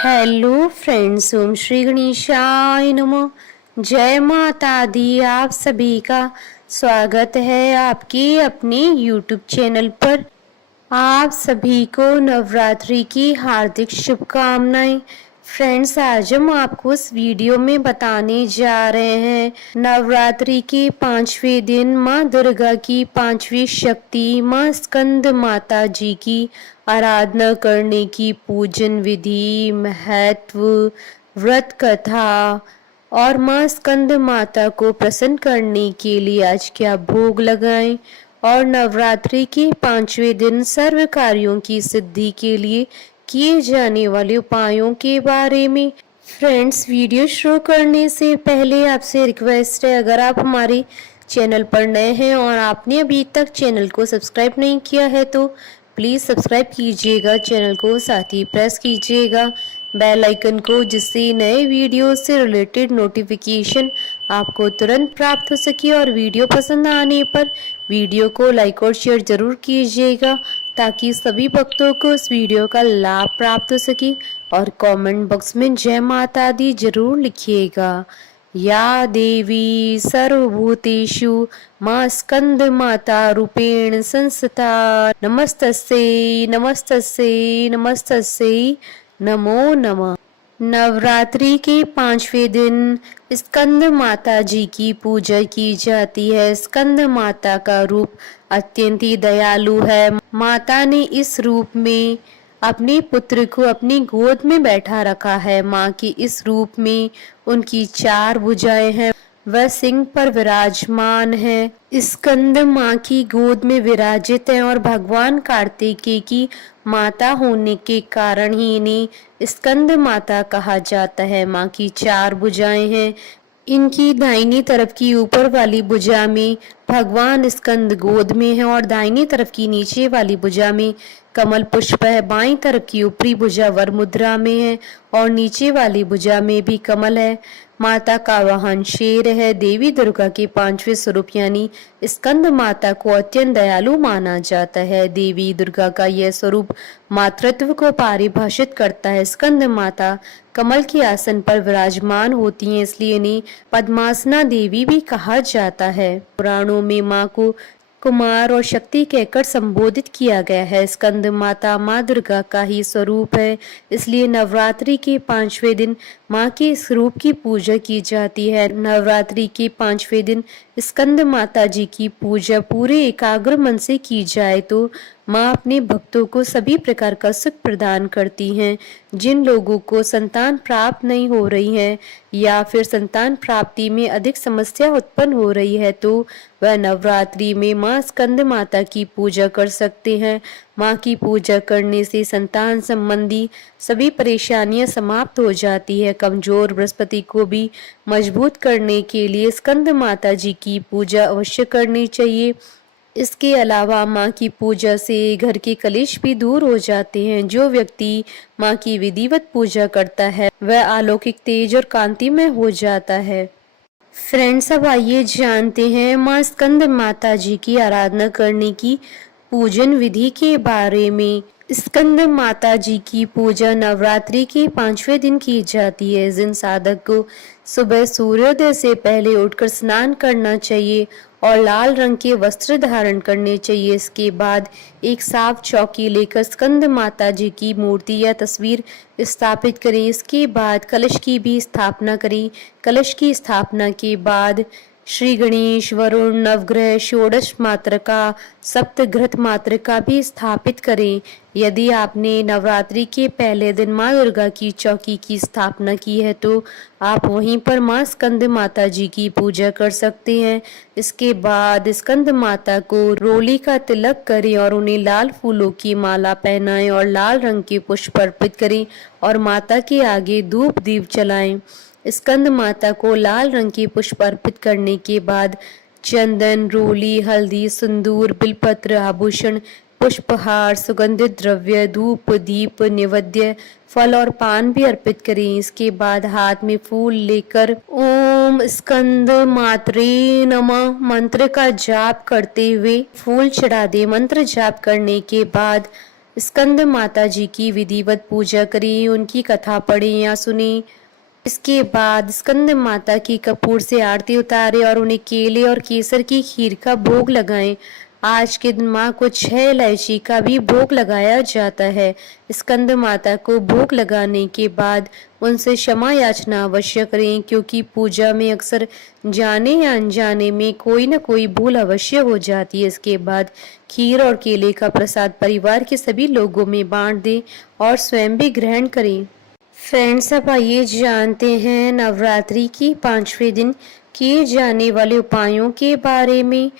Hello friends, ओम श्री गणेशाय नमः। जय माता दी। आप सभी का स्वागत है आपके अपने यूट्यूब चैनल पर। आप सभी को नवरात्रि की हार्दिक शुभकामनाएं। फ्रेंड्स, आज हम आपको इस वीडियो में बताने जा रहे हैं नवरात्रि के 5वें दिन माँ दुर्गा की 5वीं शक्ति माँ स्कंद माता जी की आराधना करने की पूजन विधि, महत्व, व्रत कथा और माँ स्कंद माता को प्रसन्न करने के लिए आज क्या भोग लगाएं और नवरात्रि के 5वें दिन सर्व कार्यों की सिद्धि के लिए किए जाने वाले उपायों के बारे में। फ्रेंड्स, वीडियो शुरू करने से पहले आपसे रिक्वेस्ट है, अगर आप हमारे चैनल पर नए हैं और आपने अभी तक चैनल को सब्सक्राइब नहीं किया है तो प्लीज़ सब्सक्राइब कीजिएगा चैनल को, साथ ही प्रेस कीजिएगा बेल आइकन को, जिससे नए वीडियो से रिलेटेड नोटिफिकेशन आपको तुरंत प्राप्त हो सके। और वीडियो पसंद आने पर वीडियो को लाइक और शेयर जरूर कीजिएगा ताकि सभी भक्तों को इस वीडियो का लाभ प्राप्त हो सके। और कमेंट बॉक्स में जय माता दी जरूर लिखिएगा। या देवी सर्वभूतेषु माँ स्कंद माता रूपेण संस्थिता नमस्तस्यै नमस्तस्यै नमस्तस्यै नमो नमः। नवरात्रि के 5वें दिन स्कंद माता जी की पूजा की जाती है। स्कंद माता का रूप अत्यंत ही दयालु है। माता ने इस रूप में अपने पुत्र को अपनी गोद में बैठा रखा है। माँ के इस रूप में उनकी 4 भुजाएं हैं, वह सिंह पर विराजमान है। स्कंद माँ की गोद में विराजित है और भगवान कार्तिकेय की माता होने के कारण ही इन्हें स्कंद माता कहा जाता है। माँ की 4 भुजाएं हैं। इनकी दाहिनी तरफ की ऊपर वाली भुजा में भगवान स्कंद गोद में है और दाहिनी तरफ की नीचे वाली भुजा में कमल पुष्प है। बाईं तरफ की ऊपरी भुजा वर मुद्रा में है और नीचे वाली भुजा में भी कमल है। माता का वाहन शेर है। देवी दुर्गा के 5वें स्वरूप यानी स्कंद माता को अत्यंत दयालु माना जाता है। देवी दुर्गा का यह स्वरूप मातृत्व को परिभाषित करता है। स्कंद माता कमल के आसन पर विराजमान होती हैं, इसलिए इन्हें पद्मासना देवी भी कहा जाता है। पुराणों में माँ को कुमार और शक्ति कहकर संबोधित किया गया है। स्कंद माता माँ दुर्गा का ही स्वरूप है, इसलिए नवरात्रि के 5वें दिन माँ के इस रूप की पूजा की जाती है। नवरात्रि के 5वें दिन स्कंद माता जी की पूजा पूरे एकाग्र मन से की जाए तो माँ अपने भक्तों को सभी प्रकार का सुख प्रदान करती हैं। जिन लोगों को संतान प्राप्त नहीं हो रही है या फिर संतान प्राप्ति में अधिक समस्या उत्पन्न हो रही है तो वह नवरात्रि में माँ स्कंद माता की पूजा कर सकते हैं। माँ की पूजा करने से संतान संबंधी सभी परेशानियां समाप्त हो जाती है। कमजोर बृहस्पति को भी मजबूत करने के लिए स्कंद माता जी की पूजा अवश्य करनी चाहिए। इसके अलावा माँ की पूजा से घर के कलेश भी दूर हो जाते हैं। जो व्यक्ति माँ की विधिवत पूजा करता है वह अलौकिक तेज और कांतिमय हो जाता है। फ्रेंड्स, अब आइए जानते हैं माँ स्कंद माता जी की आराधना करने की पूजन विधि के बारे में। स्कंद माता जी की पूजा नवरात्रि के 5वें दिन की जाती है। इस दिन साधक को सुबह सूर्योदय से पहले उठकर स्नान करना चाहिए और लाल रंग के वस्त्र धारण करने चाहिए। इसके बाद एक साफ चौकी लेकर स्कंद माता जी की मूर्ति या तस्वीर स्थापित करें। इसके बाद कलश की भी स्थापना करें। कलश की स्थापना के बाद श्री गणेश, वरुण, नवग्रह, षोडश मातृका, सप्तघृत मातृका भी स्थापित करें। यदि आपने नवरात्रि के पहले दिन माँ दुर्गा की चौकी की स्थापना की है तो आप वहीं पर माँ स्कंद माता जी की पूजा कर सकते हैं। इसके बाद स्कंद माता को रोली का तिलक करें और उन्हें लाल फूलों की माला पहनाएं और लाल रंग के पुष्प अर्पित करें और माता के आगे धूप दीप जलाएं। स्कंद माता को लाल रंग के पुष्प अर्पित करने के बाद चंदन, रोली, हल्दी, सिंदूर, बिलपत्र, आभूषण, पुष्पहार, सुगंधित द्रव्य, धूप, दीप, नैवेद्य, फल और पान भी अर्पित करें। इसके बाद हाथ में फूल लेकर ओम स्कंद मात्रे नमः मंत्र का जाप करते हुए फूल चढ़ा दे। मंत्र जाप करने के बाद स्कंद माता जी की विधिवत पूजा करें, उनकी कथा पढ़ें या सुनें। इसके बाद स्कंद माता की कपूर से आरती उतारें और उन्हें केले और केसर की खीर का भोग लगाएं। आज के दिन माँ को 6 इलायची का भी भोग लगाया जाता है। स्कंद माता को भोग लगाने के बाद उनसे क्षमा याचना अवश्य करें, क्योंकि पूजा में अक्सर जाने या अनजाने में कोई न कोई भूल अवश्य हो जाती है। इसके बाद खीर और केले का प्रसाद परिवार के सभी लोगों में बांट दें और स्वयं भी ग्रहण करें। फ्रेंड्स, अब आइए जानते हैं नवरात्रि की 5वें दिन किए जाने वाले उपायों के बारे में।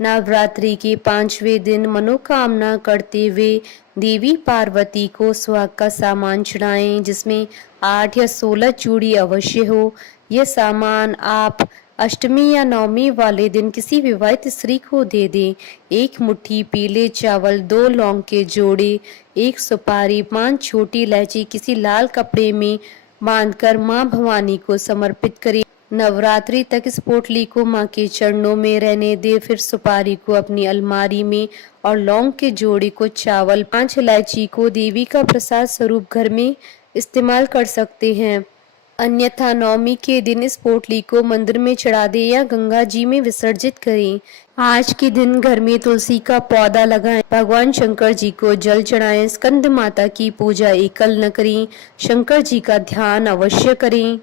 नवरात्रि के 5वें दिन मनोकामना करते हुए देवी पार्वती को सुहाग का सामान चढ़ाएं, जिसमें 8 या 16 चूड़ी अवश्य हो। यह सामान आप अष्टमी या नवमी वाले दिन किसी विवाहित स्त्री को दे दें। 1 मुट्ठी पीले चावल, 2 लौंग के जोड़े, 1 सुपारी, 5 छोटी इलायची किसी लाल कपड़े में बांधकर मां भवानी को समर्पित करें। नवरात्रि तक इस पोटली को मां के चरणों में रहने दे। फिर सुपारी को अपनी अलमारी में और लौंग के जोड़े को चावल, 5 इलायची को देवी का प्रसाद स्वरूप घर में इस्तेमाल कर सकते हैं। अन्यथा नवमी के दिन इस पोटली को मंदिर में चढ़ा दें या गंगा जी में विसर्जित करें। आज के दिन घर में तुलसी का पौधा लगाएं, भगवान शंकर जी को जल चढ़ाएं। स्कंद माता की पूजा एकल न करें, शंकर जी का ध्यान अवश्य करें।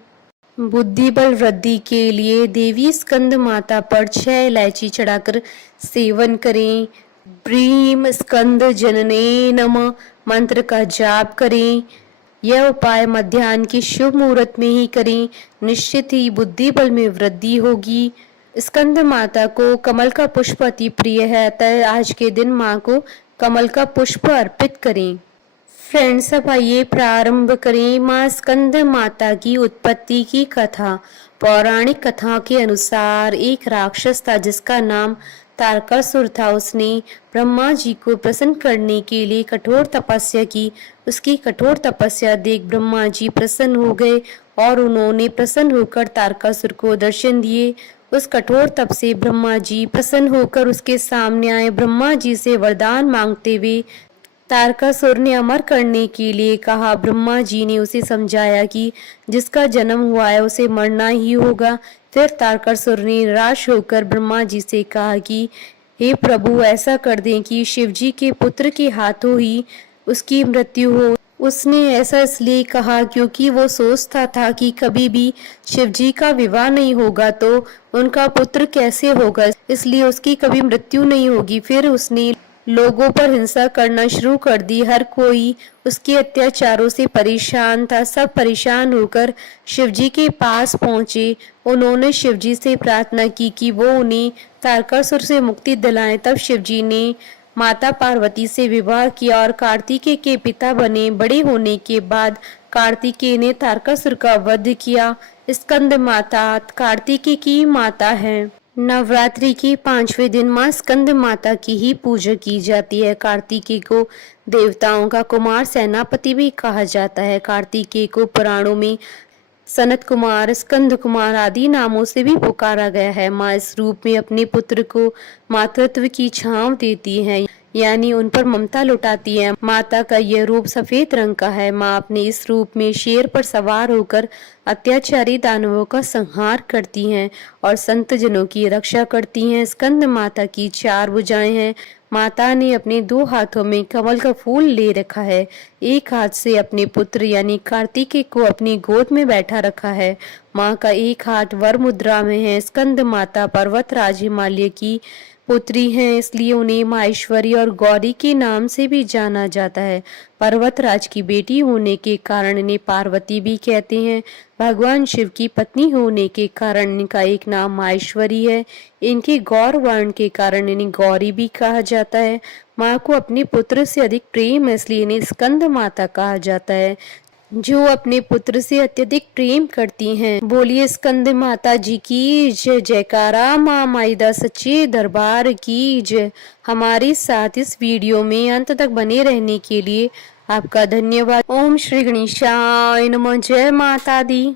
बुद्धि बल वृद्धि के लिए देवी स्कंद माता पर 6 इलायची चढ़ाकर सेवन करें। ब्रीम स्कंद जनने नमः मंत्र का जाप करें। यह उपाय मध्याह्न की शुभ मुहूर्त में ही करें। निश्चित ही बुद्धि बल में वृद्धि होगी। स्कंद माता को कमल का पुष्प अति प्रिय है, अतः आज के दिन माँ को कमल का पुष्प अर्पित करें। फ्रेंड्स, अब आइए प्रारंभ करें माँ स्कंद माता की उत्पत्ति की कथा। पौराणिक कथा के अनुसार एक राक्षस था जिसका नाम तारकासुर था। उसने ब्रह्मा जी को प्रसन्न करने के लिए कठोर तपस्या की। उसकी कठोर तपस्या देख ब्रह्मा जी प्रसन्न हो गए और उन्होंने प्रसन्न होकर तारकासुर को दर्शन दिए। उस कठोर तप से ब्रह्मा जी प्रसन्न होकर उसके सामने आए। ब्रह्मा जी से वरदान मांगते हुए तारकासुर ने अमर करने के लिए कहा। ब्रह्मा जी ने उसे समझाया कि जिसका जन्म हुआ है उसे मरना ही होगा। फिर तारकासुर ने निराश होकर ब्रह्मा जी से कहा कि हे प्रभु, ऐसा कर दें कि शिव जी के पुत्र के हाथों ही उसकी मृत्यु हो। उसने ऐसा इसलिए कहा क्योंकि वो सोचता था कि कभी भी शिव जी का विवाह नहीं होगा तो उनका पुत्र कैसे होगा, इसलिए उसकी कभी मृत्यु नहीं होगी। फिर उसने लोगों पर हिंसा करना शुरू कर दी। हर कोई उसके अत्याचारों से परेशान था। सब परेशान होकर शिवजी के पास पहुंचे। उन्होंने शिवजी से प्रार्थना की कि वो उन्हें तारकासुर से मुक्ति दिलाएं। तब शिवजी ने माता पार्वती से विवाह किया और कार्तिकेय के पिता बने। बड़े होने के बाद कार्तिकेय ने तारकासुर का वध किया। स्कंद माता कार्तिकेय की माता है। नवरात्रि के 5वें दिन माँ स्कंद माता की ही पूजा की जाती है। कार्तिकेय को देवताओं का कुमार सेनापति भी कहा जाता है। कार्तिकेय को पुराणों में सनत कुमार, स्कंद कुमार आदि नामों से भी पुकारा गया है। माँ इस रूप में अपने पुत्र को मातृत्व की छांव देती है, यानी उन पर ममता लुटाती है। माता का यह रूप सफेद रंग का है। माँ अपने इस रूप में शेर पर सवार होकर अत्याचारी दानवों का संहार करती हैं और संत जनों की रक्षा करती हैं। स्कंद माता की 4 भुजाएं हैं। माता ने अपने 2 हाथों में कमल का फूल ले रखा है। एक हाथ से अपने पुत्र यानी कार्तिकेय को अपनी गोद में बैठा रखा है। माँ का एक हाथ वर मुद्रा में है। स्कंद माता पर्वतराज हिमालय की पुत्री हैं, इसलिए उन्हें माहेश्वरी और गौरी के नाम से भी जाना जाता है। पर्वतराज की बेटी होने के कारण इन्हें पार्वती भी कहते हैं। भगवान शिव की पत्नी होने के कारण इनका एक नाम माहेश्वरी है। इनके गौर वर्ण के कारण इन्हें गौरी भी कहा जाता है। माँ को अपने पुत्र से अधिक प्रेम है, इसलिए इन्हें स्कंद माता कहा जाता है, जो अपने पुत्र से अत्यधिक प्रेम करती हैं। बोलिए स्कंद माता जी की जय। जयकारा माँ माईदा सच्चे दरबार की जय। हमारे साथ इस वीडियो में अंत तक बने रहने के लिए आपका धन्यवाद। ओम श्री गणेशाय नमः। जय माता दी।